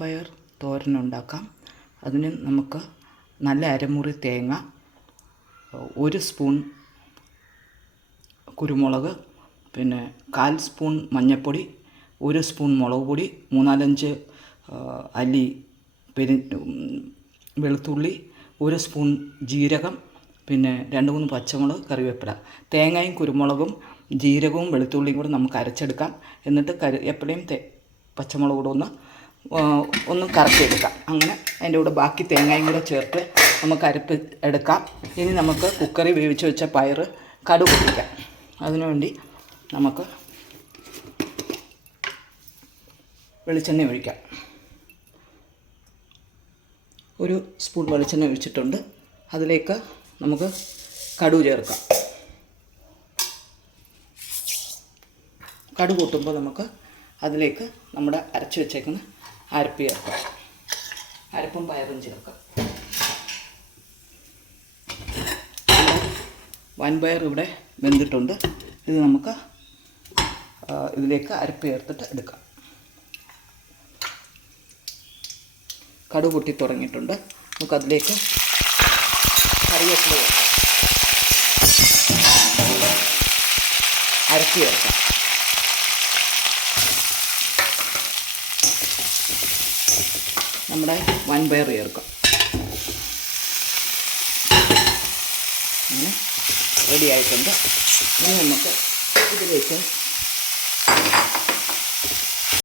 വൻപയർ തോരനുണ്ടാക്കാം. അതിന് നമുക്ക് നല്ല അരമുറി തേങ്ങ, 1 സ്പൂൺ കുരുമുളക്, പിന്നെ 1/4 സ്പൂൺ മഞ്ഞൾപ്പൊടി, 1 സ്പൂൺ മുളക് പൊടി, 3-4 അല്ലി വെളുത്തുള്ളി, 1 സ്പൂൺ ജീരകം, പിന്നെ 2-3 പച്ചമുളക്, കറിവേപ്പില. തേങ്ങയും കുരുമുളകും ജീരകവും വെളുത്തുള്ളിയും കൂടെ നമുക്ക് അരച്ചെടുക്കാം. എന്നിട്ട് കറിവേപ്പിലയും പച്ചമുളക് കൂടെ ഒന്ന് കറക്കിയെടുക്കാം. അങ്ങനെ അതിൻ്റെ കൂടെ ബാക്കി തേങ്ങയും കൂടെ ചേർത്ത് നമുക്ക് അരപ്പ് എടുക്കാം. ഇനി നമുക്ക് കുക്കറിൽ വേവിച്ച് വെച്ച പയർ കടുക് പൊട്ടിക്കാം. അതിനുവേണ്ടി നമുക്ക് വെളിച്ചെണ്ണ ഒഴിക്കാം. 1 സ്പൂൺ വെളിച്ചെണ്ണ ഒഴിച്ചിട്ടുണ്ട്. അതിലേക്ക് നമുക്ക് കടുക് ചേർക്കാം. കടുക് പൊട്ടുമ്പോൾ നമുക്ക് അതിലേക്ക് നമ്മുടെ അരച്ച് വെച്ചേക്കുന്ന അരപ്പ് ചേർക്കാം. അരപ്പും പയറും ചേർക്കാം. വൻപയർ ഇവിടെ വെന്തിട്ടുണ്ട്. ഇത് നമുക്ക് ഇതിലേക്ക് അരപ്പ് ചേർത്തിട്ട് എടുക്കാം. കടുക് പൊട്ടി തുടങ്ങിയിട്ടുണ്ട്. നമുക്കതിലേക്ക് കറിവേപ്പില ചേർക്കാം. അരപ്പ് ചേർക്കാം. നമ്മുടെ വൻപയർ ചേർക്കാം. അങ്ങനെ റെഡി ആയിട്ടുണ്ട്. ഇനി നമുക്ക് ഇതിലേക്ക്